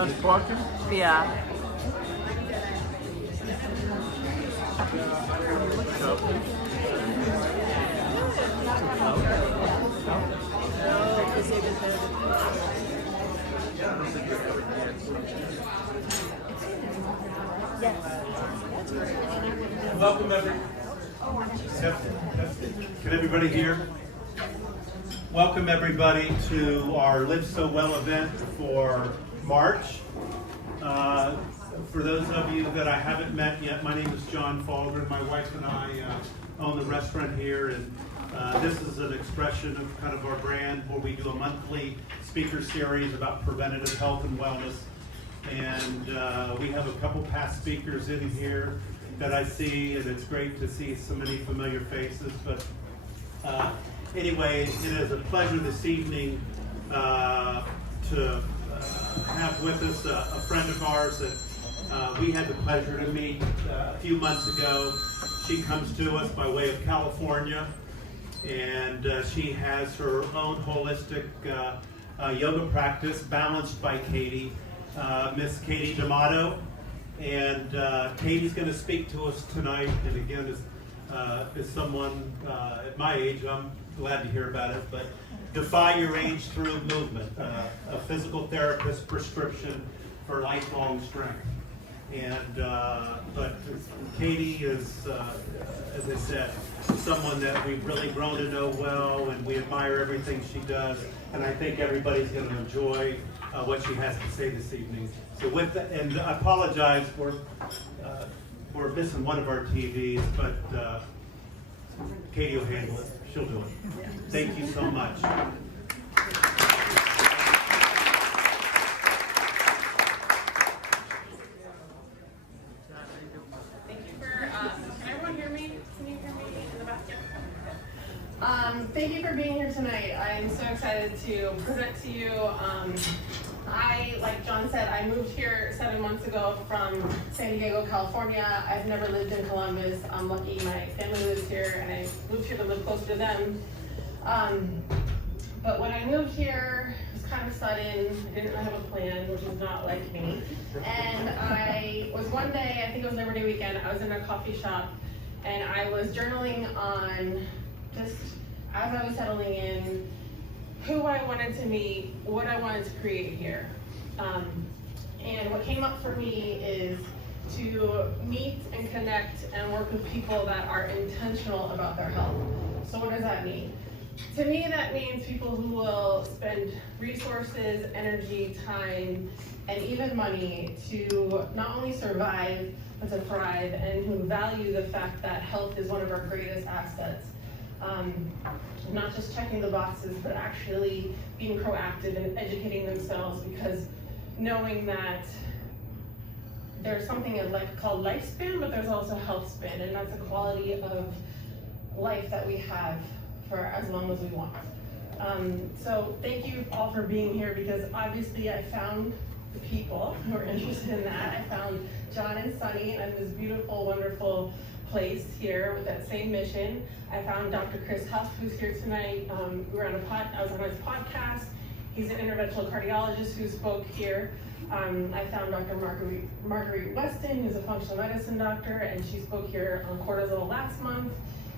Transporter? Yeah. Welcome, everyone. Can everybody hear? Welcome, everybody, to our Live So Well event for March. For those of you that I haven't met yet, my name is John Falder. My wife and I own the restaurant here, and this is an expression of kind of our brand where we do a monthly speaker series about preventative health and wellness. And we have a couple past speakers in here that I see, and it's great to see so many familiar faces. But anyway, it is a pleasure this evening to have with us a friend of ours that we had the pleasure to meet a few months ago. She comes to us by way of California, and she has her own holistic yoga practice, Balanced by Katie, Miss Katie D'Amato. And Katie's going to speak to us tonight, and again, as someone at my age, I'm glad to hear about it, but Defy Your Age Through Movement, a physical therapist prescription for lifelong strength. And but Katie is, as I said, someone that we've really grown to know well, and we admire everything she does, and I think everybody's going to enjoy what she has to say this evening. So with that, and I apologize, we're missing one of our TVs, but Katie will handle it. She'll do it. Thank you so much. Thank you for being here tonight. I'm so excited to present to you. Like John said, I moved here 7 months ago from San Diego, California. I've never lived in Columbus. I'm lucky my family lives here, and I moved here to live closer to them. But when I moved here, it was kind of sudden. I didn't have a plan, which is not like me. And I was one day, I think it was Labor Day weekend, I was in a coffee shop, and I was journaling on just as I was settling in, who I wanted to meet, what I wanted to create here. And what came up for me is to meet and connect and work with people that are intentional about their health. So what does that mean? To me, that means people who will spend resources, energy, time, and even money to not only survive, but to thrive, and who value the fact that health is one of our greatest assets. Not just checking the boxes, but actually being proactive and educating themselves, because knowing that there's something called lifespan, but there's also health span, and that's a quality of life that we have for as long as we want. So thank you all for being here, because obviously I found the people who are interested in that. I found John and Sunny and this beautiful, wonderful place here with that same mission. I found Dr. Chris Huff, who's here tonight. I was on his podcast. He's an interventional cardiologist who spoke here. I found Dr. Marguerite Weston, who's a functional medicine doctor, and she spoke here on cortisol last month.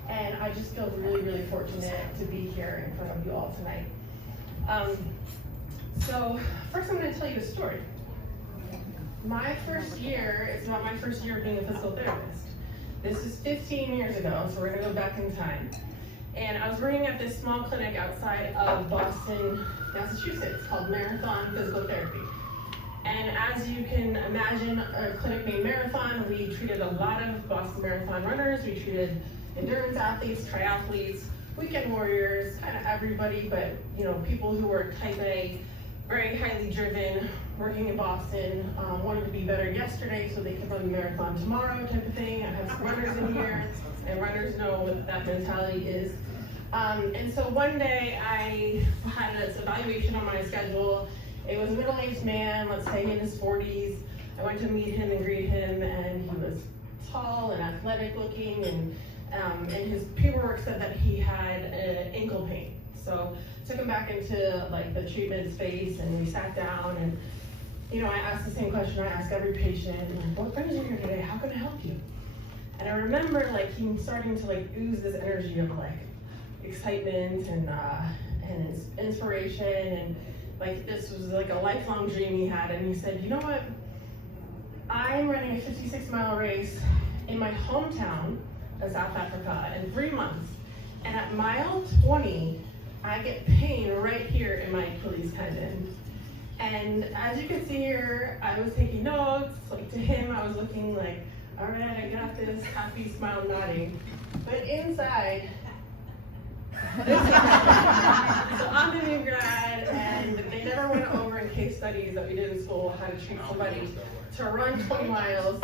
And I just feel really, really fortunate to be here in front of you all tonight. So first I'm going to tell you a story. My first year, it's not my first year being a physical therapist. This is 15 years ago, so we're gonna go back in time. And I was working at this small clinic outside of Boston, Massachusetts, called Marathon Physical Therapy. And as you can imagine, a clinic named Marathon, we treated a lot of Boston Marathon runners, we treated endurance athletes, triathletes, weekend warriors, kind of everybody, but people who were type A, very highly driven, working in Boston, wanted to be better yesterday so they could run the marathon tomorrow type of thing. I have some runners in here, and runners know what that mentality is. And so one day I had this evaluation on my schedule. It was a middle-aged man, let's say in his 40s. I went to meet him and greet him, and he was tall and athletic looking, and his paperwork said that he had ankle pain. So took him back into the treatment space, and we sat down, and I ask the same question I ask every patient, what brings you here today? How can I help you? And I remember like him starting to like ooze this energy of like excitement and inspiration, and like this was like a lifelong dream he had. And he said, you know what? I'm running a 56-mile race in my hometown of South Africa in 3 months. And at mile 20, I get pain right here in my Achilles tendon. And as you can see here, I was taking notes. Like to him, I was looking like, all right, I got this, happy smile, nodding. But inside, so I'm a new grad, and they never went over in case studies that we did in school how to treat somebody to run 20 miles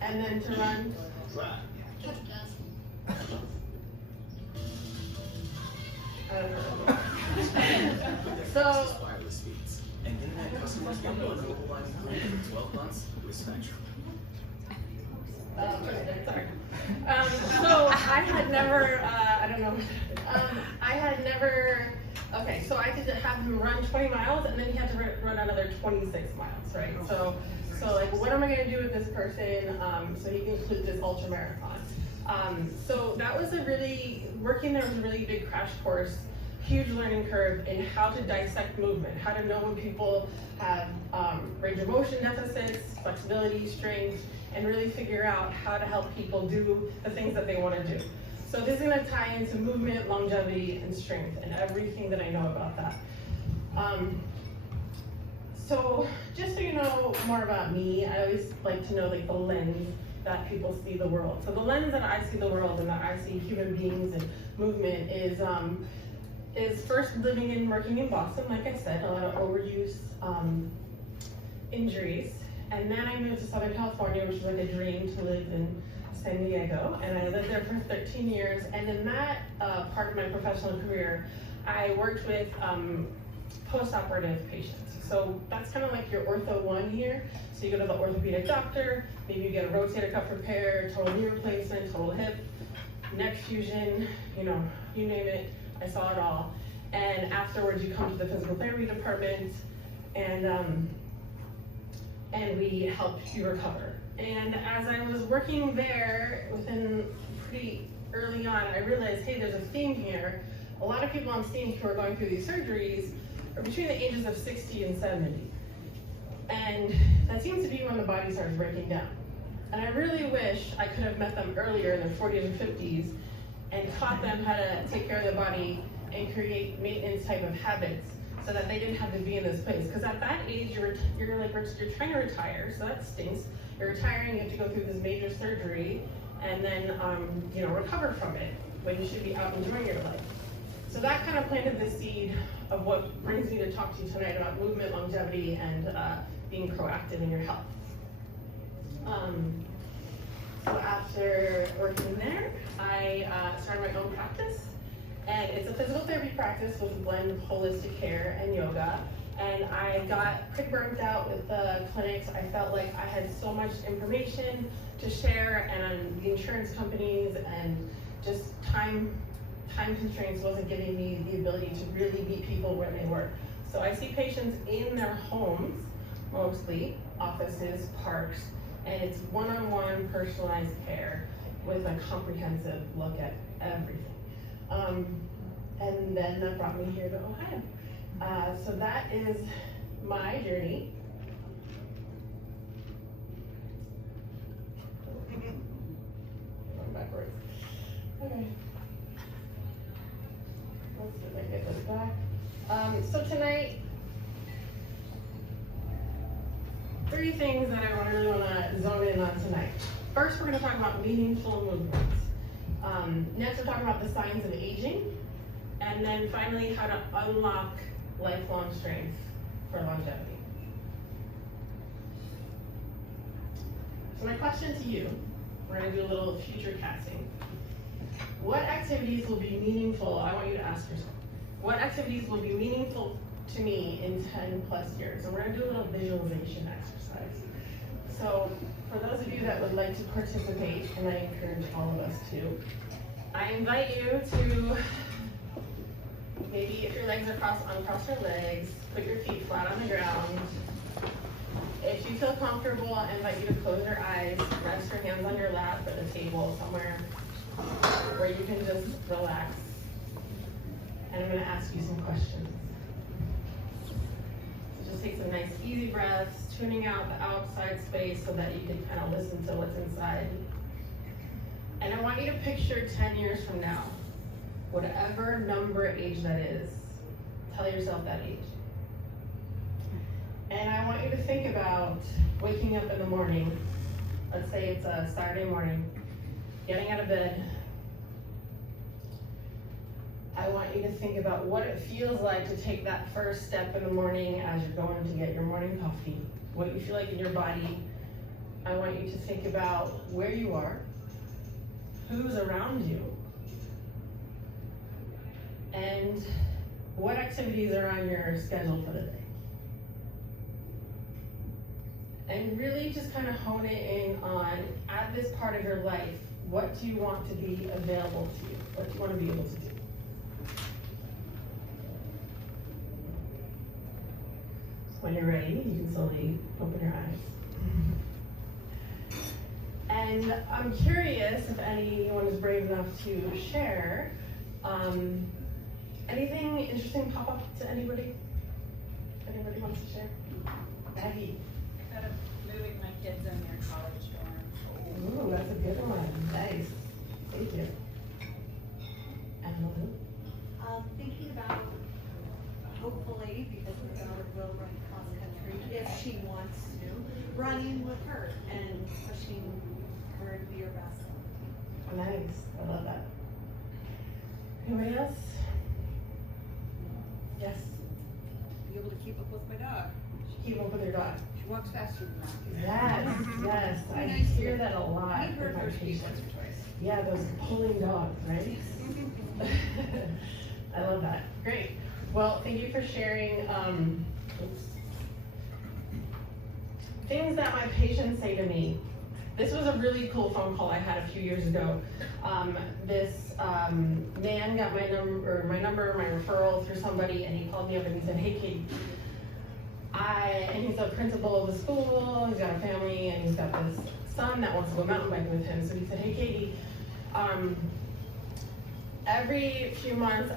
and then to run. I don't know. So. And internet customers get one mobile line for 12 months with Spectrum. Sorry. So I had never, okay, so I could have him run 20 miles and then he had to run another 26 miles, right? So like, what am I gonna do with this person so he can complete this ultra marathon? So that was working there was a really big crash course, huge learning curve in how to dissect movement, how to know when people have range of motion deficits, flexibility, strength, and really figure out how to help people do the things that they want to do. So this is going to tie into movement, longevity, and strength, and everything that I know about that. So just so you know more about me, I always like to know like the lens that people see the world. So the lens that I see the world and that I see human beings and movement is first living and working in Boston, like I said, a lot of overuse, injuries. And then I moved to Southern California, which was like a dream to live in San Diego. And I lived there for 13 years. And in that part of my professional career, I worked with post-operative patients. So that's kind of like your ortho 1 here. So you go to the orthopedic doctor, maybe you get a rotator cuff repair, total knee replacement, total hip, neck fusion, you name it. I saw it all. And afterwards you come to the physical therapy department and we help you recover. And as I was working there, pretty early on, I realized, hey, there's a theme here. A lot of people I'm seeing who are going through these surgeries are between the ages of 60 and 70. And that seems to be when the body starts breaking down. And I really wish I could have met them earlier in their 40s and 50s and taught them how to take care of their body and create maintenance type of habits so that they didn't have to be in this place. Because at that age, you're trying to retire, so that stinks. You're retiring, you have to go through this major surgery and then recover from it when you should be out enjoying your life. So that kind of planted the seed of what brings me to talk to you tonight about movement, longevity, and being proactive in your health. So after working there, I started my own practice. And it's a physical therapy practice with a blend of holistic care and yoga. And I got pretty burnt out with the clinics. I felt like I had so much information to share, and the insurance companies and just time constraints wasn't giving me the ability to really meet people where they were. So I see patients in their homes, mostly, offices, parks, and it's one-on-one personalized care with a comprehensive look at everything. And then that brought me here to Ohio. So that is my journey. Going backwards. Okay. Let's see if I can get this back. So tonight, 3 things that I really want to zone in on tonight. First, we're going to talk about meaningful movements. Next, we're talking about the signs of aging. And then finally, how to unlock lifelong strength for longevity. So my question to you, we're going to do a little future casting. What activities will be meaningful? I want you to ask yourself, what activities will be meaningful to me in 10 plus years? And we're going to do a little visualization exercise. So for those of you that would like to participate, and I encourage all of us to, I invite you to maybe if your legs are uncross your legs, put your feet flat on the ground, If you feel comfortable, I invite you to close your eyes, rest your hands on your lap or the table somewhere where you can just relax. And I'm gonna ask you some questions. So just take some nice easy breaths, tuning out the outside space so that you can kind of listen to what's inside. And I want you to picture 10 years from now, whatever number age that is, tell yourself that age. And I want you to think about waking up in the morning. Let's say it's a Saturday morning, getting out of bed. I want you to think about what it feels like to take that first step in the morning as you're going to get your morning coffee, what you feel like in your body. I want you to think about where you are, who's around you, and what activities are on your schedule for the day. And really just kind of hone it in on, at this part of your life, what do you want to be available to you? What do you want to be able to do? When you're ready, you can slowly open your eyes. And I'm curious if anyone is brave enough to share. Anything interesting pop up to anybody? Anybody wants to share? Maggie. Moving my kids in their college dorm. Ooh, that's a good one. Nice. Thank you. Emily? Thinking about, hopefully, because my daughter will run cross country, if she wants to, running with her and pushing her to be her best. Nice. I love that. Anybody else? Yes. Be able to keep up with my dog. Keep up with your dog. She walks faster than I do. Yes, yes. I Nice. hear that a lot. I've heard with my her speak patients. once or twice. Yeah, those pulling dogs, right? I love that. Great. Well, thank you for sharing things that my patients say to me. This was a really cool phone call I had a few years ago. This man got my number, my referral through somebody, and he called me up and he said, "Hey, Katie, and he's the principal of the school, he's got a family, and he's got this son that wants to go mountain biking with him." So he said, "Hey, Katie, every few months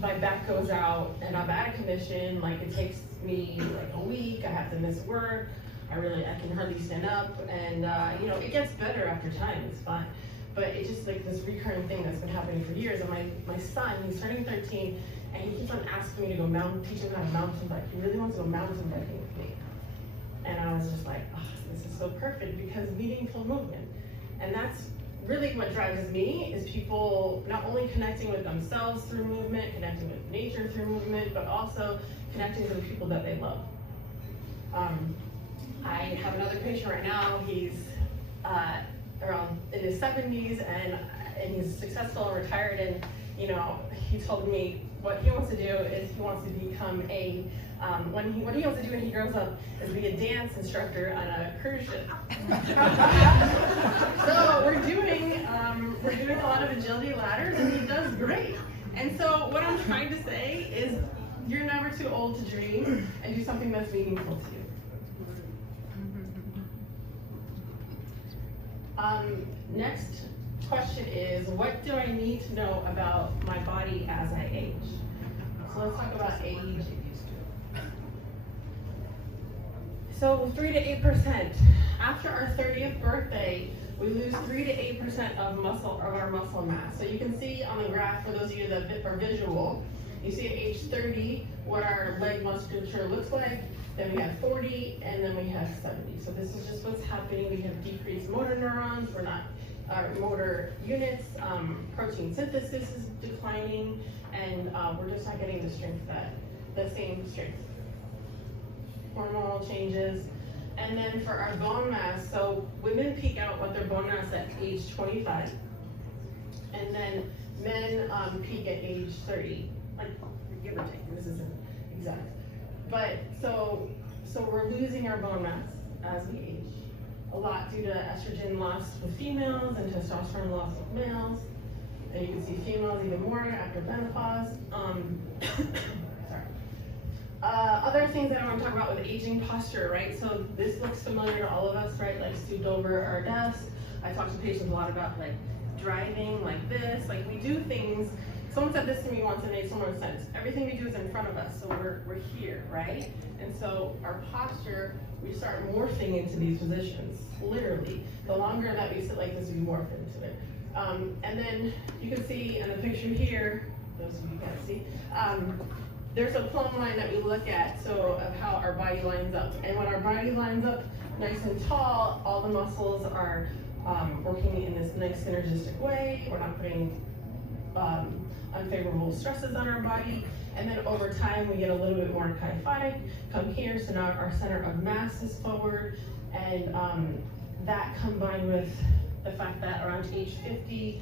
my back goes out and I'm out of commission, like it takes me like a week, I have to miss work, I can hardly stand up, and it gets better after time, it's fine. But it's just like this recurring thing that's been happening for years, and my son, he's turning 13, and he keeps on asking me to go teach him how to mountain bike. He really wants to go mountain biking with me." And I was just like, oh, this is so perfect, because meaningful movement. And that's really what drives me, is people not only connecting with themselves through movement, connecting with nature through movement, but also connecting with the people that they love. I have another patient right now. He's around in his 70s, and he's successful and retired, and he told me what he wants to do is he wants to become what he wants to do when he grows up is be a dance instructor on a cruise ship. So we're doing a lot of agility ladders, and he does great. And so what I'm trying to say is, you're never too old to dream and do something that's meaningful to you. Next question is, what do I need to know about my body as I age? So let's talk about age. So 3 to 8%. After our 30th birthday, we lose 3 to 8% of our muscle mass. So you can see on the graph, for those of you that are visual, you see at age 30 what our leg musculature looks like. Then we have 40, and then we have 70. So this is just what's happening. We have decreased motor neurons. Our motor units, protein synthesis is declining, and we're just not getting the same strength. Hormonal changes. And then for our bone mass, so women peak out with their bone mass at age 25, and then men peak at age 30, like give or take. This isn't exact, but so we're losing our bone mass as we age. A lot due to estrogen loss with females and testosterone loss with males. And you can see females even more after menopause. Other other things that I want to talk about with aging posture, right? So this looks familiar to all of us, right? Like stooped over our desk. I talk to patients a lot about like driving like this. Like we do things. Someone said this to me once and it made so much sense. Everything we do is in front of us, so we're here, right? And so our posture, we start morphing into these positions, literally. The longer that we sit like this, we morph into it. And then you can see in the picture here, those of you can't see, there's a plumb line that we look at, so of how our body lines up. And when our body lines up nice and tall, all the muscles are working in this nice synergistic way. We're not putting unfavorable stresses on our body. And then over time, we get a little bit more kyphotic, come here, so now our center of mass is forward. And that combined with the fact that around age 50,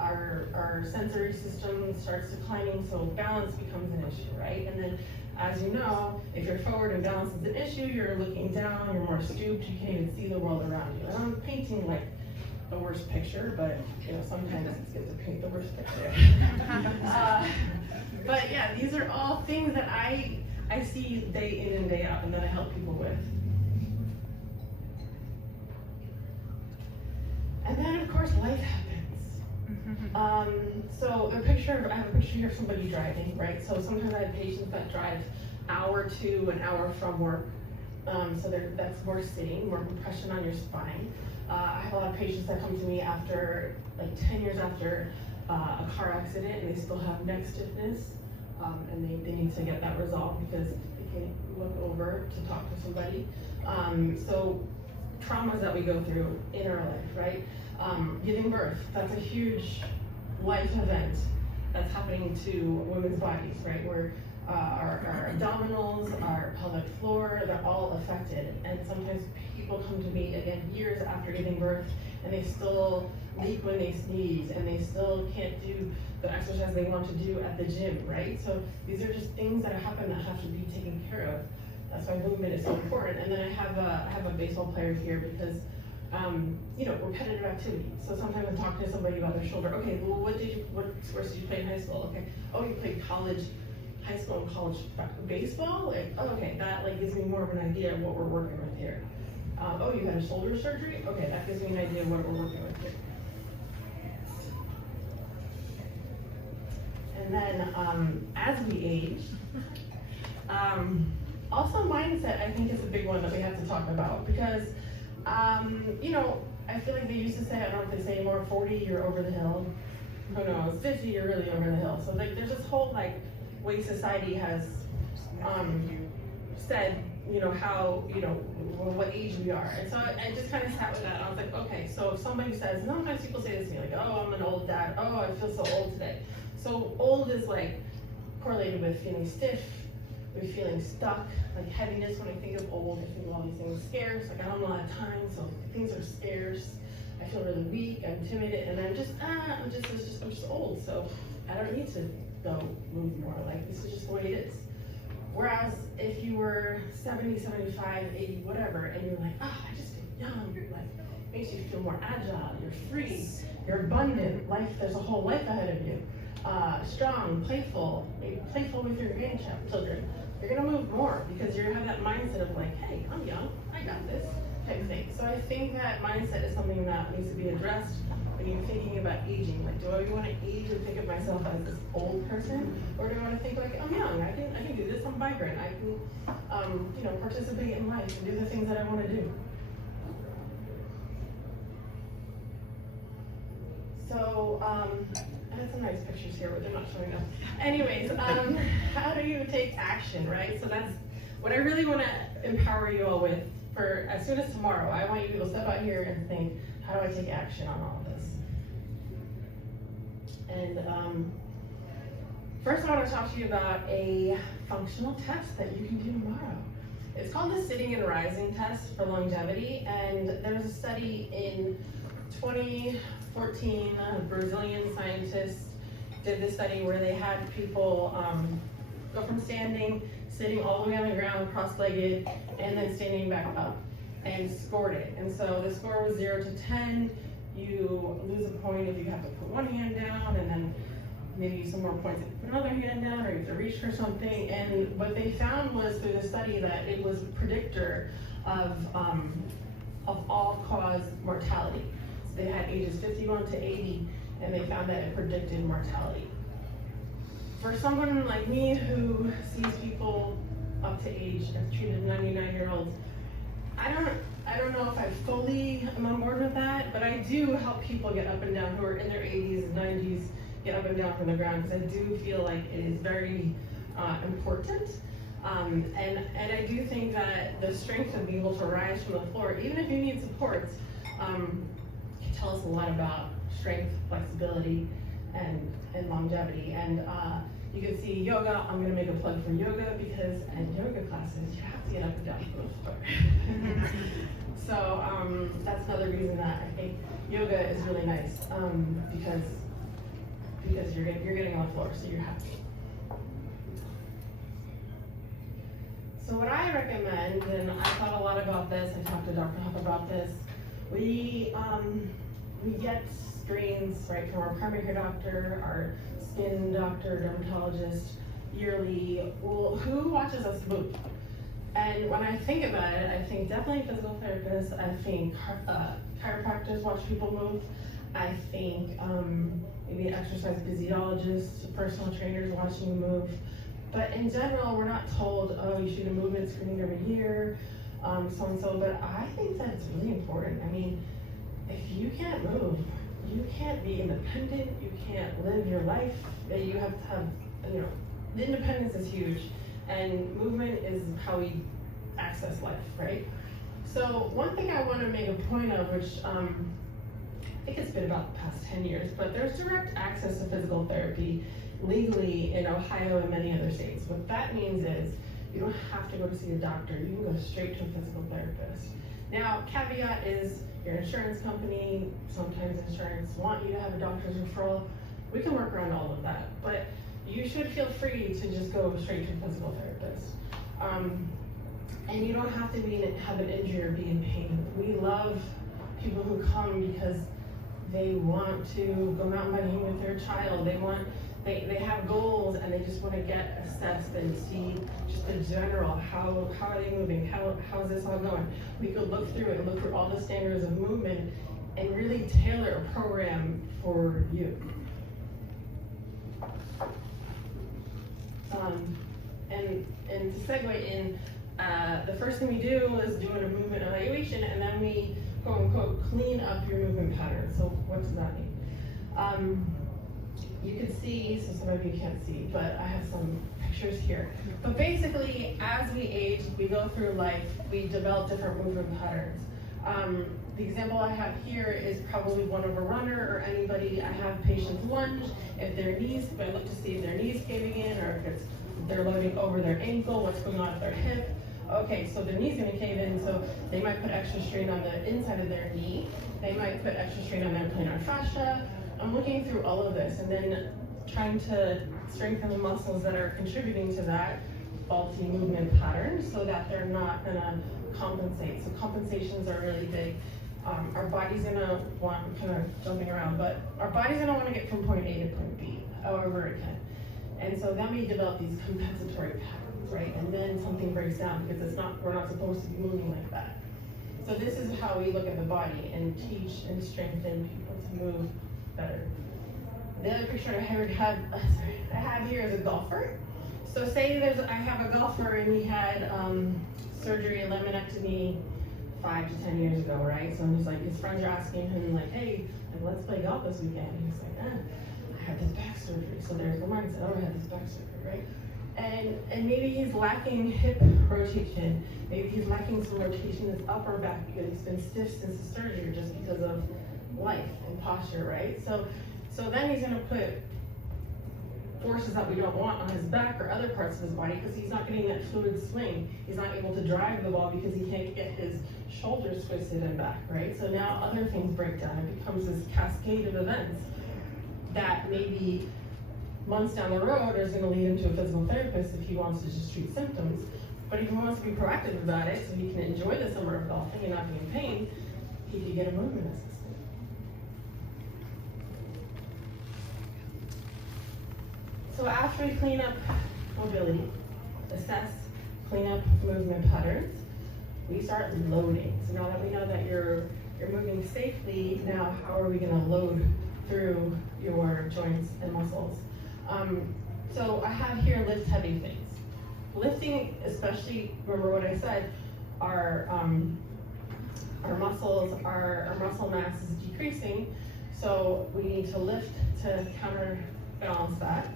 our sensory system starts declining, so balance becomes an issue, right? And then, as you know, if you're forward and balance is an issue, you're looking down, you're more stooped, you can't even see the world around you. And I'm painting like the worst picture, but you know, sometimes it's good to paint the worst picture. But yeah, these are all things that I see day in and day out, and that I help people with. And then, of course, life happens. So I have a picture here of somebody driving, right? So sometimes I have patients that drive hour to an hour from work. So that's more sitting, more compression on your spine. I have a lot of patients that come to me after, like 10 years after a car accident, and they still have neck stiffness, and they need to get that resolved because they can't look over to talk to somebody. So traumas that we go through in our life, right? Giving birth, that's a huge life event that's happening to women's bodies, right? Where our abdominals, our pelvic floor, they're all affected. And sometimes people come to me again years after giving birth and they still leak when they sneeze and they still can't do the exercise they want to do at the gym, right? So these are just things that happen that have to be taken care of. That's why movement is so important. And then I have a baseball player here because you know, repetitive activity. So sometimes I'm talking to somebody about their shoulder. Okay, well, what sports did you play in high school? Okay, oh, you played high school and college baseball? Like, oh, okay, that like gives me more of an idea of what we're working with here. Oh, you had a shoulder surgery? Okay, that gives me an idea of what we're working with here. And then as we age, also mindset, I think, is a big one that we have to talk about because you know, I feel like they used to say, I don't know if they say anymore, 40, you're over the hill. Who knows, 50, you're really over the hill. So like, there's this whole like way society has said, you know, how, you know, what age we are. And so I just kind of sat with that. I was like, okay, so if somebody says, sometimes people say this to me, like, oh, I'm an old dad. Oh, I feel so old today. So old is like correlated with feeling stiff, with feeling stuck, like heaviness. When I think of old, I think of all these things scarce, like I don't have a lot of time, so things are scarce. I feel really weak, I'm timid, and I'm just old, so I don't need to go move more. Like this is just the way it is. Whereas if you were 70, 75, 80, whatever, and you're like, I just feel young, like makes you feel more agile, you're free, you're abundant, life, there's a whole life ahead of you. Strong, playful, maybe playful with your grandchildren. You're gonna move more because you have that mindset of like, hey, I'm young, I got this, type thing. So I think that mindset is something that needs to be addressed when you're thinking about aging. Like, do I want to age and think of myself as this old person, or do I want to think like, I'm young, I can do this, I'm vibrant, I can, you know, participate in life and do the things that I want to do. So, I had some nice pictures here, but they're not showing up. Anyways, how do you take action, right? So that's what I really want to empower you all with for as soon as tomorrow. I want you to step out here and think, how do I take action on all of this? And first I want to talk to you about a functional test that you can do tomorrow. It's called the Sitting and Rising Test for Longevity, and there's a study in 2014, Brazilian scientists did this study where they had people go from standing, sitting all the way on the ground, cross-legged, and then standing back up, and scored it. And so the score was 0 to 10. You lose a point if you have to put one hand down, and then maybe some more points, like put another hand down, or you have to reach for something. And what they found was through the study that it was a predictor of all-cause mortality. So they had ages 51 to 80, and they found that it predicted mortality. For someone like me who sees people up to age, I've treated 99-year-olds, I don't know if I fully am on board with that, but I do help people get up and down who are in their 80s and 90s, get up and down from the ground, because I do feel like it is very important. And I do think that the strength of being able to rise from the floor, even if you need supports, can tell us a lot about strength, flexibility, and longevity. And you can see yoga. I'm going to make a plug for yoga, because in yoga classes you have to get up and down from the floor. So that's another reason that I think yoga is really nice, because you're getting on the floor, so you're happy. So what I recommend, and I thought a lot about this, I talked to Dr. Huff about this, we get screens, right, from our primary care doctor, our skin doctor, dermatologist, yearly. Well, who watches us move? And when I think about it, I think definitely physical therapists, I think chiropractors watch people move, I think maybe exercise physiologists, personal trainers watching you move. But in general, we're not told, oh, you should have movement screening every year, so and so. But I think that it's really important. I mean, if you can't move, you can't be independent. You can't live your life. You have to have, the independence is huge, and movement is how we access life, right? So one thing I want to make a point of, which I think it's been about the past 10 years, but there's direct access to physical therapy legally in Ohio and many other states. What that means is you don't have to go to see a doctor. You can go straight to a physical therapist. Now, caveat is your insurance company, sometimes insurance want you to have a doctor's referral. We can work around all of that, but you should feel free to just go straight to a physical therapist. And you don't have to have an injury or be in pain. We love people who come because they want to go mountain biking with their child. They have goals, and they just want to get assessed and see just in general, how are they moving, how is this all going. We could look through it and look through all the standards of movement and really tailor a program for you. And to segue in, the first thing we do is do a movement evaluation, and then we quote unquote clean up your movement pattern. So what does that mean? You can see, so some of you can't see, but I have some pictures here. But basically, as we age, we go through life, we develop different movement patterns. The example I have here is probably one of a runner or anybody. I have patients lunge if their knees, I look to see if their knees caving in, or if they're loading over their ankle, what's going on with their hip. Okay, so the knee's gonna cave in, so they might put extra strain on the inside of their knee. They might put extra strain on their plantar fascia. I'm looking through all of this and then trying to strengthen the muscles that are contributing to that faulty movement pattern so that they're not gonna compensate. So compensations are really big. Our body's gonna want, I'm kind of jumping around, but our body's gonna wanna get from point A to point B, however it can. And so then we develop these compensatory patterns, right? And then something breaks down because we're not supposed to be moving like that. So this is how we look at the body and teach and strengthen people to move better. The other picture I have here is a golfer. So say I have a golfer and he had surgery, a laminectomy 5 to 10 years ago, right? So he's like, his friends are asking him like, hey, let's play golf this weekend. And he's like, I had this back surgery. So there's the mindset, I had this back surgery, right? And maybe he's lacking hip rotation. Maybe he's lacking some rotation in his upper back because he's been stiff since the surgery, just because of life and posture, right? So then he's gonna put forces that we don't want on his back or other parts of his body because he's not getting that fluid swing. He's not able to drive the ball because he can't get his shoulders twisted and back, right? So now other things break down. It becomes this cascade of events that maybe months down the road is gonna lead him to a physical therapist if he wants to just treat symptoms. But if he wants to be proactive about it so he can enjoy the summer of golfing and not be in pain, he could get a movement assistant. So after we clean up mobility, assess, clean up movement patterns, we start loading. So now that we know that you're moving safely, now how are we gonna load through your joints and muscles? So I have here lift heavy things. Lifting, especially, remember what I said, our muscles, our muscle mass is decreasing, so we need to lift to counterbalance that.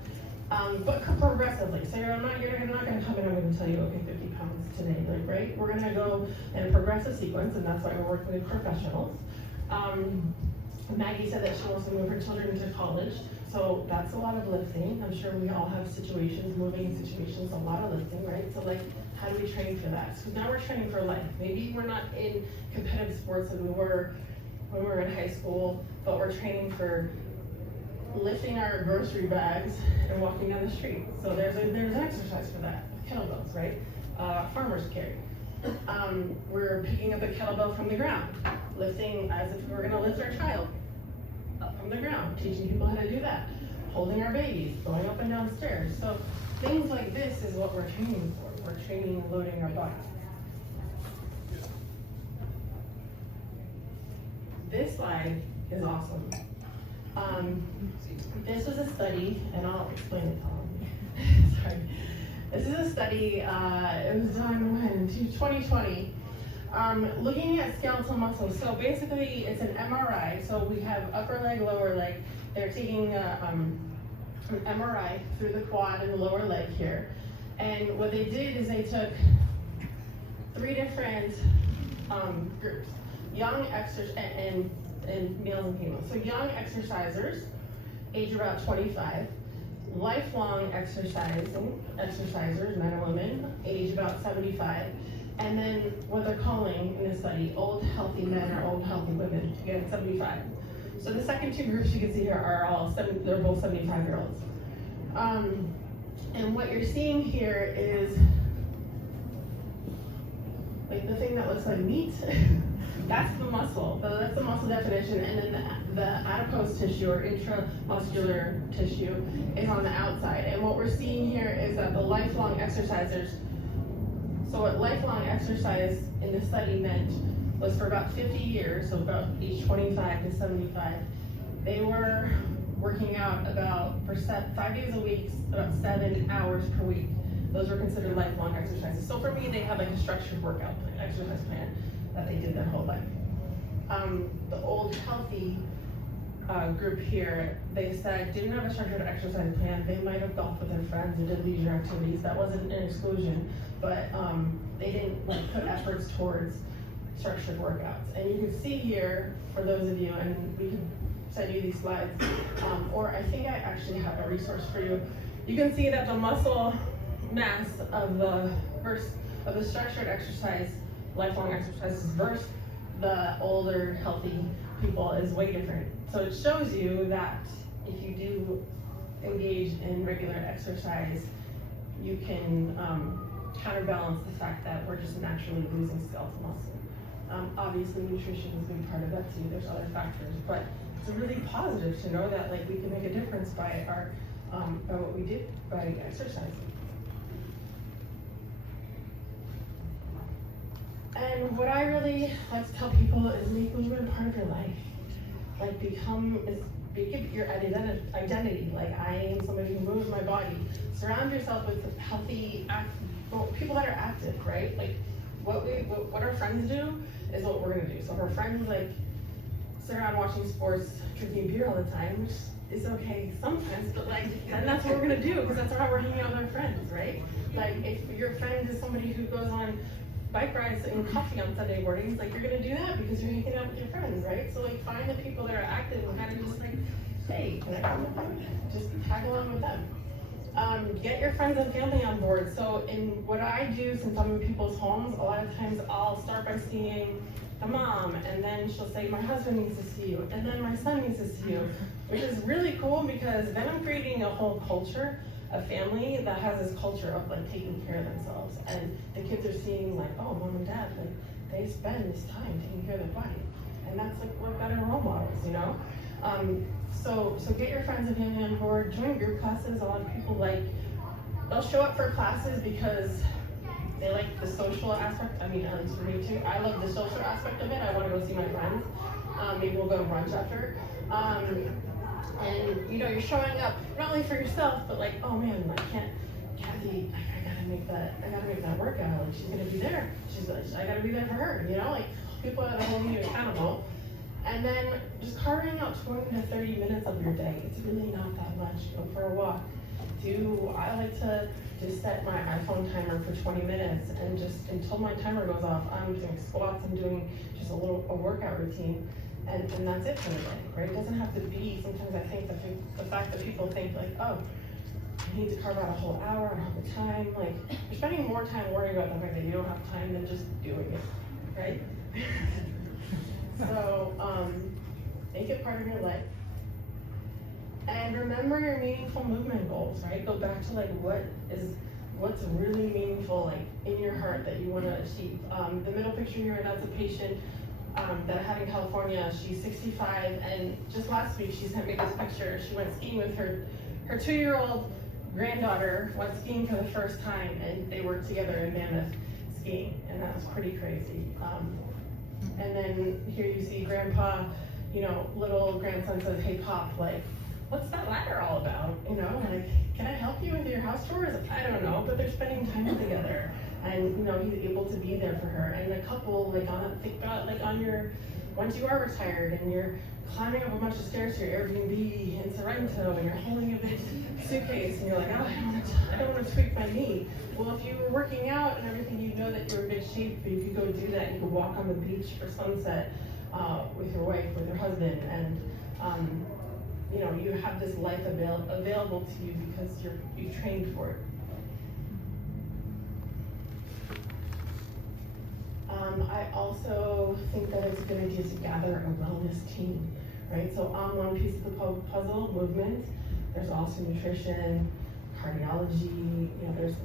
But progressively, so you're not gonna come in and I'm gonna tell you, okay, 50 pounds today, like, right? We're gonna go in a progressive sequence, and that's why we're working with professionals. Maggie said that she wants to move her children into college, so that's a lot of lifting. I'm sure we all have situations, moving situations, a lot of lifting, right? So like, how do we train for that? So now we're training for life. Maybe we're not in competitive sports like we were when we were in high school, but we're training for lifting our grocery bags and walking down the street. So there's an exercise for that, kettlebells, right? Farmers carry. We're picking up a kettlebell from the ground, lifting as if we were gonna lift our child up from the ground, teaching people how to do that. Holding our babies, going up and down stairs. So things like this is what we're training for. We're training and loading our body. This slide is awesome. This was a study, and I'll explain it to them. Sorry. This is a study, it was done when, 2020, looking at skeletal muscles. So basically, it's an MRI. So we have upper leg, lower leg. They're taking an MRI through the quad and the lower leg here. And what they did is they took 3 different groups, young and males and females. So young exercisers, age about 25, lifelong exercisers, men and women, age about 75, and then what they're calling in the study, old healthy men or old healthy women, again, 75. So the second 2 groups you can see here are all they're both 75-year-olds. And what you're seeing here is like the thing that looks like meat. That's the muscle. So that's the muscle definition, and then the adipose tissue or intramuscular tissue is on the outside. And what we're seeing here is that the lifelong exercisers. So what lifelong exercise in the study meant was for about 50 years, so about age 25 to 75, they were working out about for 5 days a week, about 7 hours per week. Those were considered lifelong exercises. So for me, they have like a structured workout plan, exercise plan that they did their whole life. The old healthy group here, they said didn't have a structured exercise plan. They might have golfed with their friends or did leisure activities. That wasn't an exclusion, but they didn't like put efforts towards structured workouts. And you can see here, for those of you, and we can send you these slides, or I think I actually have a resource for you. You can see that the muscle mass of the structured exercise, lifelong exercises versus the older healthy people is way different. So it shows you that if you do engage in regular exercise, you can counterbalance the fact that we're just naturally losing skeletal muscle. Obviously nutrition is a big part of that too. There's other factors, but it's really positive to know that like we can make a difference by our by what we did by exercising. And what I really like to tell people is make movement part of your life. Like make it your identity. Like I am somebody who moves my body. Surround yourself with healthy, people that are active, right? Like what our friends do is what we're gonna do. So if our friends like sit around watching sports, drinking beer all the time, which is okay sometimes, but like then that's what we're gonna do because that's how we're hanging out with our friends, right? Like if your friend is somebody who goes on bike rides and coffee on Sunday mornings, like you're gonna do that because you're hanging out with your friends, right? So like find the people that are active and kind of just like, hey, can I come with them? Just tag along with them. Get your friends and family on board. So in what I do, since I'm in people's homes, a lot of times I'll start by seeing the mom, and then she'll say, my husband needs to see you, and then my son needs to see you, which is really cool because then I'm creating a whole culture, a family that has this culture of like taking care of themselves, and the kids are seeing like, oh, mom and dad, like they spend this time taking care of their body, and that's like we're better role models, you know. So get your friends and family on board, join group classes. A lot of people they'll show up for classes because they like the social aspect. I mean, at least for me too. I love the social aspect of it. I want to go see my friends. Maybe we'll go to brunch after. And you're showing up not only for yourself, but like, oh man, Kathy, I gotta make that workout. Like, she's gonna be there. I gotta be there for her. Like people that are holding you accountable. And then just carving out 20 to 30 minutes of your day. It's really not that much. Go for a walk. I like to just set my iPhone timer for 20 minutes and just until my timer goes off, I'm doing squats, I'm doing just a workout routine. And that's it for the day, right? It doesn't have to be, sometimes I think the fact that people think like, oh, I need to carve out a whole hour, I don't have the time. Like, you're spending more time worrying about the fact that you don't have time than just doing it, right? So, make it part of your life. And remember your meaningful movement goals, right? Go back to like what's really meaningful, like in your heart that you want to achieve. The middle picture here, that's a patient that I had in California. She's 65, and just last week she sent me this picture. She went skiing with her 2-year-old granddaughter, went skiing for the first time, and they worked together in Mammoth skiing, and that was pretty crazy. And then here you see grandpa, little grandson says, hey Pop, like, what's that ladder all about? Like, can I help you with your house chores? I don't know, but they're spending time together. And, he's able to be there for her. And the couple, think about, once you are retired and you're climbing up a bunch of stairs to your Airbnb in Sorrento and you're holding a big suitcase and you're like, oh, I don't want to tweak my knee. Well, if you were working out and everything, you know that you're in good shape, but you could go do that. You could walk on the beach for sunset with your wife, with your husband, and you have this life available to you because you've trained for it. I also think that it's a good idea to gather a wellness team, right? So on one piece of the puzzle, movement, there's also nutrition, cardiology,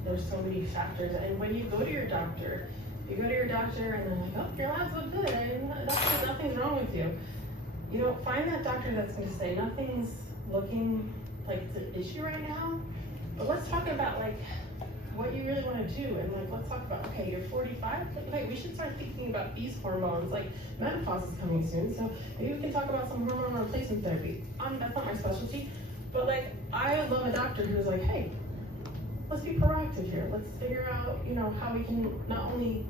there's so many factors. And when you go to your doctor, and they're like, oh, your labs look good, and nothing's wrong with you. Find that doctor that's going to say nothing's looking like it's an issue right now, but let's talk about what you really want to do, and let's talk about, okay, you're 45, okay, we should start thinking about these hormones, menopause is coming soon, so maybe we can talk about some hormone replacement therapy. That's not my specialty, but I love a doctor who's like, hey, let's be proactive here. Let's figure out, how we can not only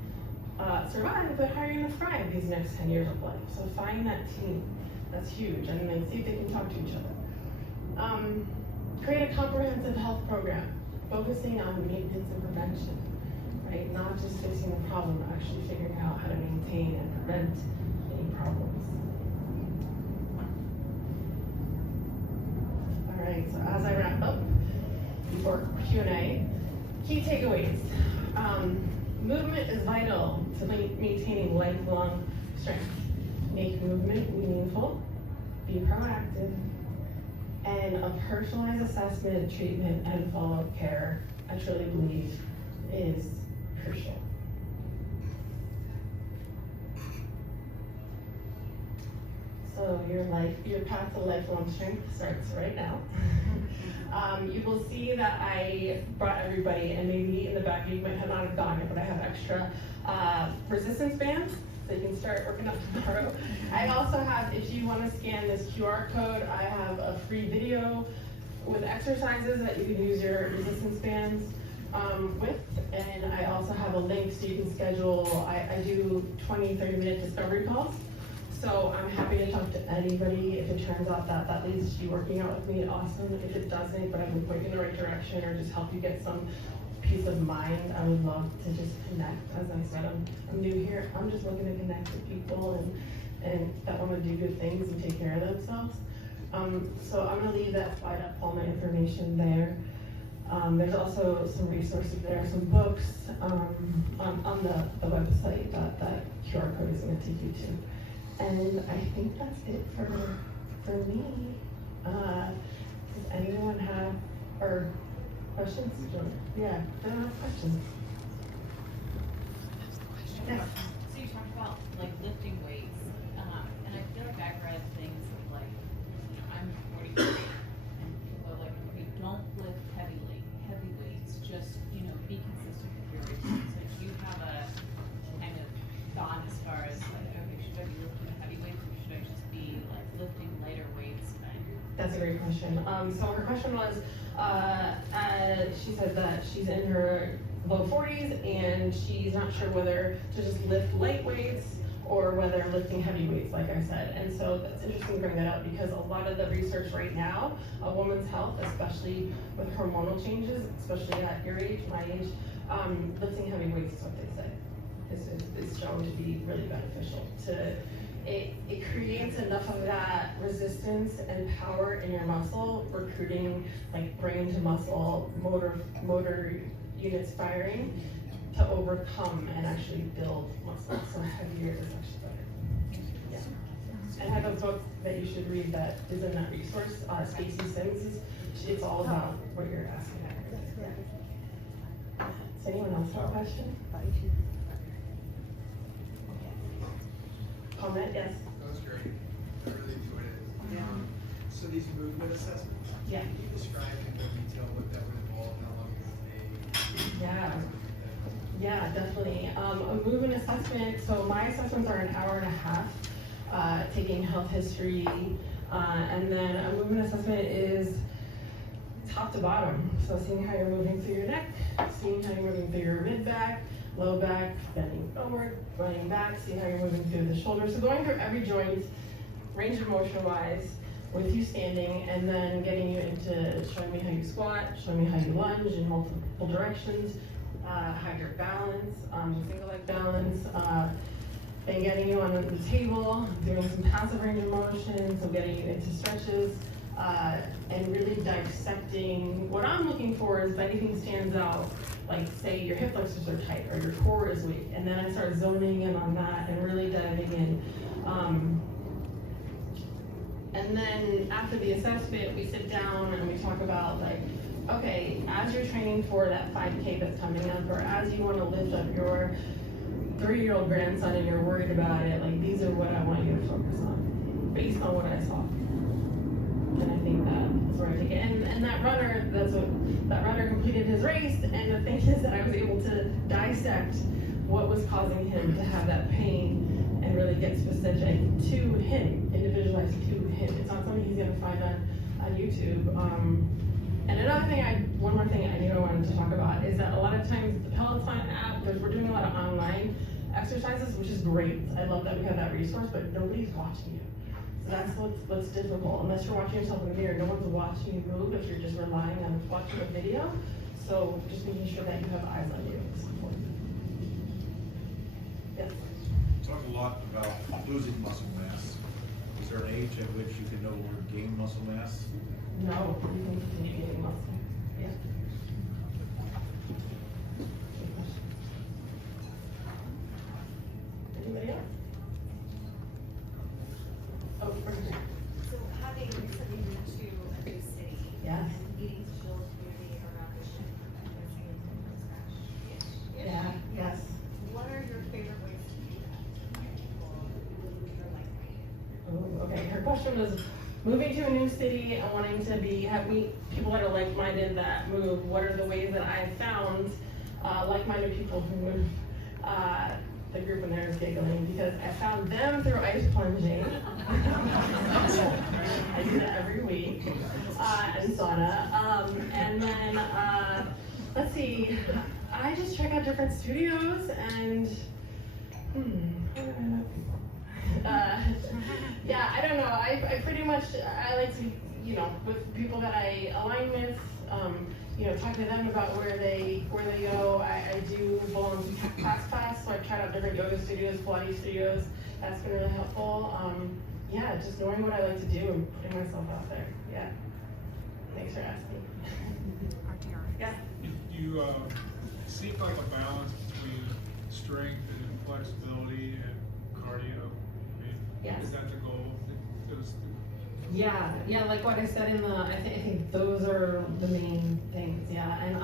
survive, but how you're gonna thrive these next 10 years of life. So find that team. That's huge. And then see if they can talk to each other. Create a comprehensive health program, focusing on maintenance and prevention, right? Not just fixing the problem, but actually figuring out how to maintain and prevent any problems. All right, so as I wrap up, before Q&A, key takeaways. Movement is vital to maintaining lifelong strength. Make movement meaningful, be proactive, and a personalized assessment, treatment, and follow-up care, I truly believe, is crucial. So your path to lifelong strength starts right now. You will see that I brought everybody, and maybe in the back you might not have gotten it, but I have extra resistance bands, so you can start working out tomorrow. I also have, if you want to scan this QR code, I have a free video with exercises that you can use your resistance bands with, and I also have a link so you can schedule, I do 20, 30-minute discovery calls. So I'm happy to talk to anybody. If it turns out that leads to you working out with me, awesome. If it doesn't, but I can point you in the right direction or just help you get some peace of mind, I would love to just connect. As I said, I'm new here. I'm just looking to connect with people and that want to do good things and take care of themselves. So I'm going to leave that slide up, all my information there. There's also some resources there, some books on the website that QR code is going to take you to. And I think that's it for me. Does anyone have questions? Yeah, do I have questions? Yes. So you talked about lifting weights, and I feel like I've read things of That's a great question. So her question was, she said that she's in her low 40s and she's not sure whether to just lift light weights or whether lifting heavy weights, like I said. And so that's interesting to bring that up because a lot of the research right now, a woman's health, especially with hormonal changes, especially at your age, my age, lifting heavy weights is what they say is shown to be really beneficial. It creates enough of that resistance and power in your muscle, recruiting like brain to muscle, motor units firing to overcome and actually build muscle. So heavier is actually better. Yeah. And I have a book that you should read that is in that resource, Stacey Sims. It's all about what you're asking. Yeah. Does anyone else have a question? Comment, yes? That was great. I really enjoyed it. Yeah. So these movement assessments, Yeah. can you describe in more detail what that would involve, how long it would take? Yeah. Yeah, definitely. A movement assessment, so my assessments are an hour and a half, taking health history, and then a movement assessment is top to bottom. So seeing how you're moving through your neck, seeing how you're moving through your mid-back, low back, bending forward, running back, seeing how you're moving through the shoulders. So going through every joint, range of motion wise, with you standing, and then getting you into showing me how you squat, showing me how you lunge in multiple directions, how your balance, single leg balance, then getting you on the table, doing some passive range of motion, so getting you into stretches, and really dissecting. What I'm looking for is if anything stands out, like say your hip flexors are tight or your core is weak, and then I start zoning in on that and really diving in. And then after the assessment, we sit down and we talk about like, okay, as you're training for that 5K that's coming up, or as you want to lift up your 3-year-old grandson and you're worried about it, like these are what I want you to focus on, based on what I saw. And I think that's where I take it. And that runner completed his race, and the thing is that I was able to dissect what was causing him to have that pain and really get specific to him, individualized to him. It's not something he's gonna find on YouTube. And another thing, one more thing I knew I wanted to talk about is that a lot of times the Peloton app, we're doing a lot of online exercises, which is great. I love that we have that resource, but nobody's watching you. So that's what's difficult. Unless you're watching yourself in the mirror, no one's watching you move if you're just relying on watching a video. So just making sure that you have eyes on you is important. Yes. Talk a lot about losing muscle mass. Is there an age at which you can no longer gain muscle mass? No, you can continue getting muscle. Yeah. Anybody else? Oh, perfect. So having something to a new city. Yes. And needing to build community around the ship, I'm guessing it's from scratch. Yeah, yes. What are your favorite ways to do that? People who are like me. Oh, okay. Her question was moving to a new city and wanting to meet people that are like-minded that move. What are the ways that I found like-minded people who move? The group in there is giggling because I found them through ice plunging. I do that every week, and sauna. And then, let's see, I just check out different studios and, how do I know people? Yeah, I don't know. I pretty much, I like to, with people that I align with, talk to them about where they go. I do volunteer class, so I've tried out different yoga studios, Pilates studios. That's been really helpful. Yeah, just knowing what I like to do and putting myself out there. Yeah. Thanks for asking. Yeah. You seek like a balance between strength and flexibility and cardio. I mean, Yes. is that the goal? Yeah, like what I said I think those are the main things, yeah. And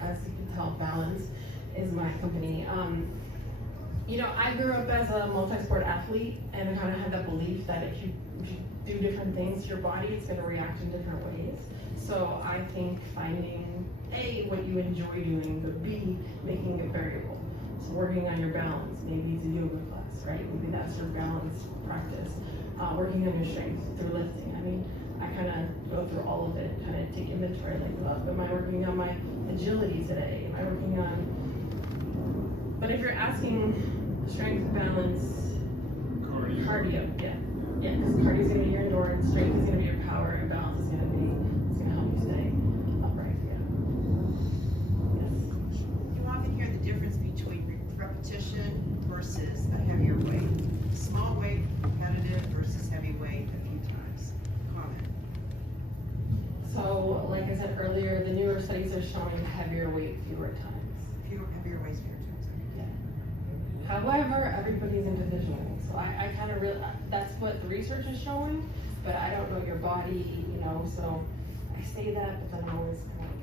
as you can tell, Balance is my company. I grew up as a multi-sport athlete, and I kind of had that belief that if you do different things to your body, it's going to react in different ways. So I think finding A, what you enjoy doing, but B, making it variable. So working on your balance, maybe it's a yoga class, right? Maybe that's your balance practice. Working on your strength through lifting. I mean, I kind of go through all of it, kind of take inventory, like, am I working on my agility today? Am I working on, but if you're asking strength, balance, cardio, yeah, because cardio is going to be your endurance, strength is going to be your power, and balance is going to help you stay upright, yeah. Yes. You often hear the difference between repetition versus a heavier weight. Small weight, repetitive versus heavy weight a few times. Comment. So, like I said earlier, the newer studies are showing heavier weight fewer times. Heavier weights fewer times. Yeah. However, everybody's individual. So I kind of really, that's what the research is showing, but I don't know your body, so I say that, but then I'm always kind of,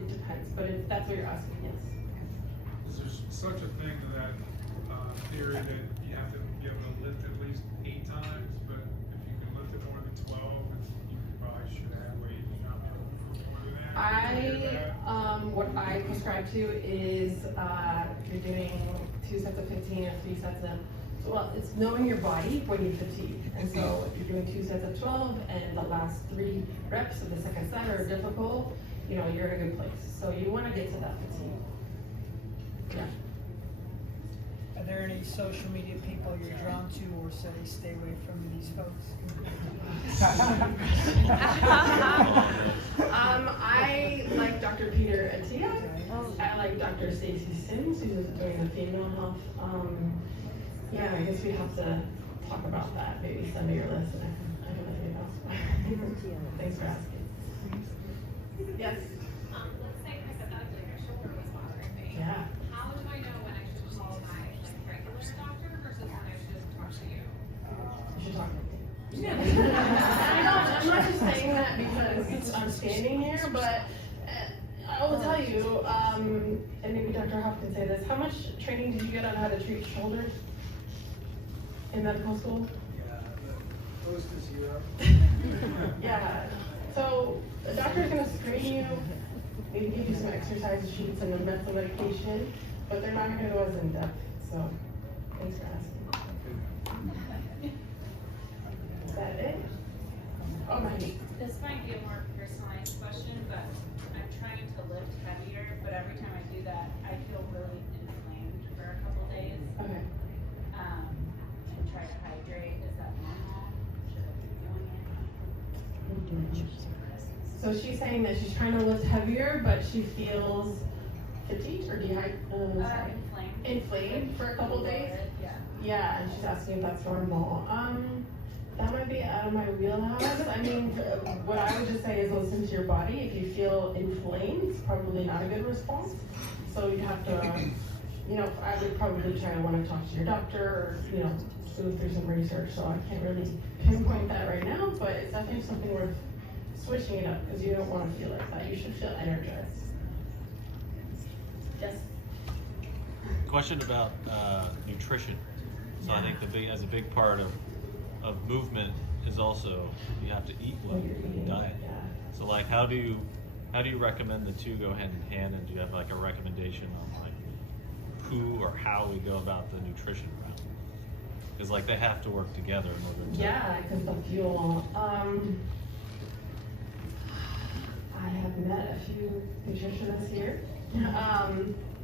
it depends. But if that's what you're asking, yes. Is there such a thing to that theory that you have to be able to lift at least 8 times, but if you can lift it more than 12, you probably should have weight not more than that? What I prescribe to is you're doing 2 sets of 15 or 3 sets of, well, it's knowing your body when you fatigue. And so if you're doing 2 sets of 12 and the last 3 reps of the second set are difficult, you're in a good place. So you want to get to that fatigue. Yeah. Are there any social media people you're drawn to or say stay away from these folks? I like Dr. Peter Attia. I like Dr. Stacy Sims, who's doing the female health. Yeah, I guess we have to talk about that. Maybe send me your list and I can let you know. Thanks for asking. Yes? Let's say my shoulder was bothering me. Yeah. How do I know when I should call my regular doctor versus when I should talk to you? You should talk to me. I'm not just saying that because I'm standing here, but I will tell you, and maybe Dr. Hoff can say this, how much training did you get on how to treat shoulders in medical school? Yeah, but close to 0. Yeah, so the doctor's gonna screen you, maybe give you some exercise sheets and a mental medication, but they're not gonna go as in depth, so thanks for asking. Is that it? Oh, my knee. This might be a more personalized question, but I'm trying to lift heavier, but every time I do that, I feel really inflamed for a couple days. Okay. And try to hydrate. Is that normal? Should I be doing it? So she's saying that she's trying to lift heavier, but she feels fatigued or dehydrated? Inflamed. Inflamed for a couple days? Yeah. Yeah, and she's asking if that's normal. That might be out of my wheelhouse. I mean, what I would just say is listen to your body. If you feel inflamed, it's probably not a good response. So you have to, I would probably try to want to talk to your doctor or, go through some research. So I can't really pinpoint that right now, but it's definitely something worth switching it up because you don't want to feel like that. You should feel energized. Yes? Question about nutrition. So I think as a big part of movement is also you have to eat well, diet. Yeah. So like how do you recommend the two go hand in hand, and do you have like a recommendation on like who or how we go about the nutrition route? Because like they have to work together in order to. Yeah, because the fuel. I have met a few nutritionists here.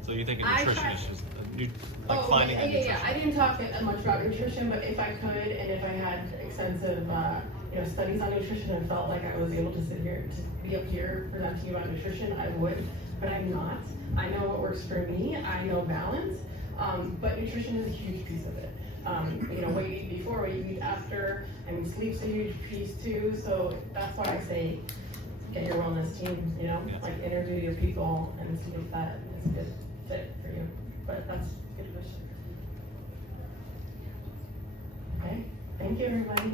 So you think a nutritionist is finding a nutrition? Yeah. I didn't talk much about nutrition, but if I could, and if I had extensive, studies on nutrition and felt like I was able to sit here, to be up here presenting about nutrition, I would, but I'm not. I know what works for me. I know balance, but nutrition is a huge piece of it. What you eat before, what you eat after. I mean, sleep's a huge piece too. So that's why I say get your wellness team. Like interview your people and see if that is a good fit for you. But that's a good question. Okay, thank you everybody.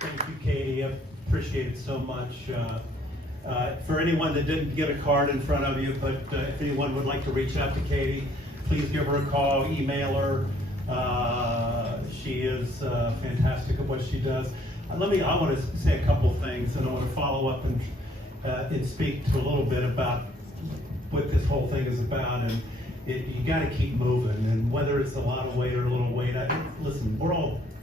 Thank you, Katie. I appreciate it so much. For anyone that didn't get a card in front of you, but if anyone would like to reach out to Katie, please give her a call, email her. She is fantastic at what she does. I want to say a couple things, and I want to follow up and speak to a little bit about what this whole thing is about. you got to keep moving, and whether it's a lot of weight or a little weight, listen,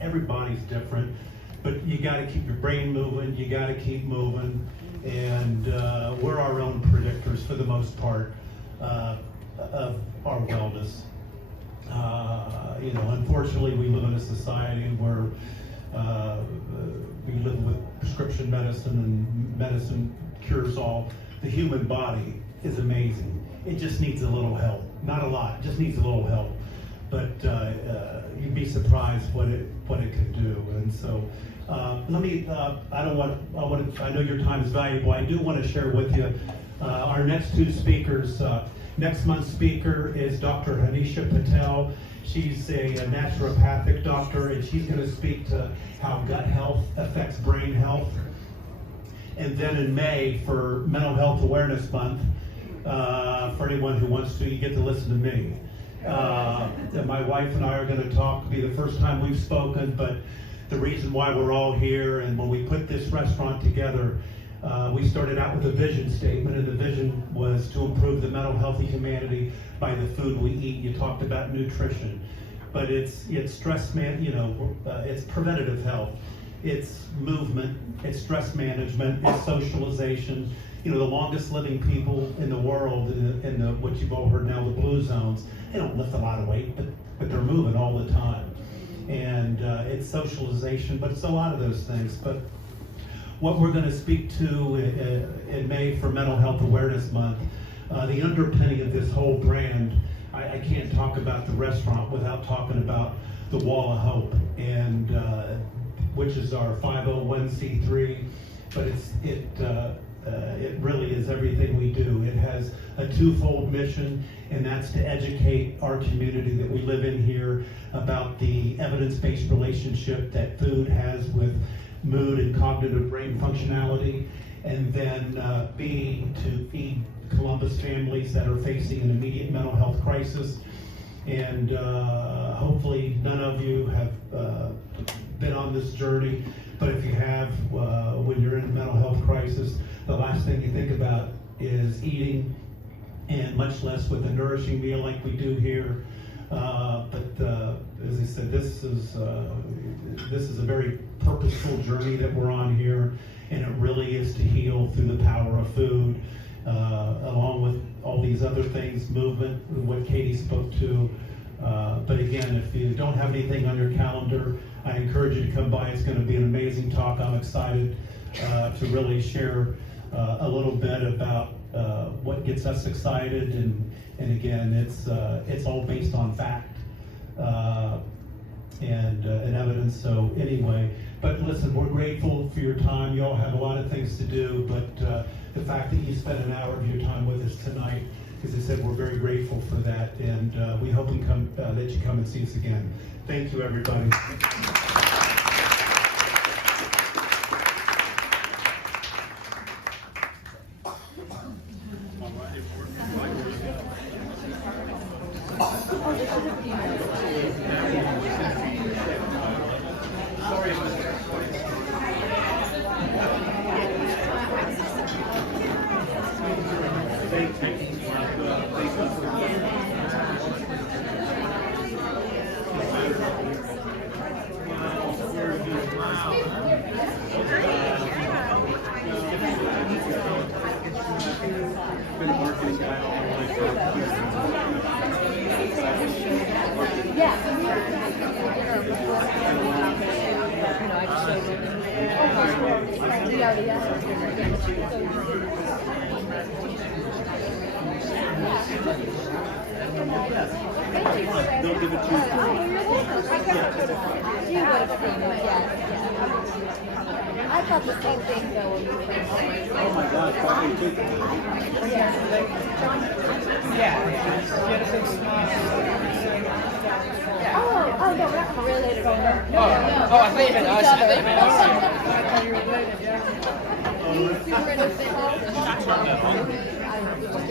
everybody's different, but you got to keep your brain moving, you got to keep moving, and we're our own predictors for the most part of our wellness. Unfortunately, we live in a society where we live with prescription medicine, and medicine cures all. The human body is amazing. It just needs a little help. Know it just needs a little help. But you'd be surprised what it can do. And so I know your time is valuable. I do want to share with you our next two speakers. Next month's speaker is Dr. Hanisha Patel. She's a naturopathic doctor, and she's going to speak to how gut health affects brain health. And then in May, for Mental Health Awareness Month, for anyone who wants to, you get to listen to me. My wife and I are going to talk. It'll be the first time we've spoken, but the reason why we're all here, and when we put this restaurant together, we started out with a vision statement, and the vision was to improve the mental health of humanity by the food we eat. You talked about nutrition, but it's stress it's preventative health, it's movement, it's stress management, it's socialization. The longest living people in the world, in the what you've all heard now, the blue zones, they don't lift a lot of weight, but they're moving all the time. And it's socialization, but it's a lot of those things. But what we're going to speak to in May for Mental Health Awareness Month, the underpinning of this whole brand, I can't talk about the restaurant without talking about the Wall of Hope, and which is our 501c3, but it really is everything we do. It has a twofold mission, and that's to educate our community that we live in here about the evidence-based relationship that food has with mood and cognitive brain functionality, and then B, to feed Columbus families that are facing an immediate mental health crisis. And hopefully none of you have been on this journey, but if you have, when you're in a mental health crisis, the last thing you think about is eating, and much less with a nourishing meal like we do here. But as I said, this is a very purposeful journey that we're on here, and it really is to heal through the power of food, along with all these other things, movement, what Katie spoke to. But again, if you don't have anything on your calendar, I encourage you to come by. It's going to be an amazing talk. I'm excited to really share a little bit about what gets us excited, and again, it's all based on fact and evidence. So anyway, but listen, we're grateful for your time. You all have a lot of things to do, but the fact that you spent an hour of your time with us tonight, as I said, we're very grateful for that, and we hope that you come and see us again. Thank you, everybody. They'll give it to you. You would have seen it, yes. I thought the same thing though when you first. Oh my God, coffee too. Oh, no, we're not related. No, I thought you meant us. I thought you were related, yeah. He's super innocent.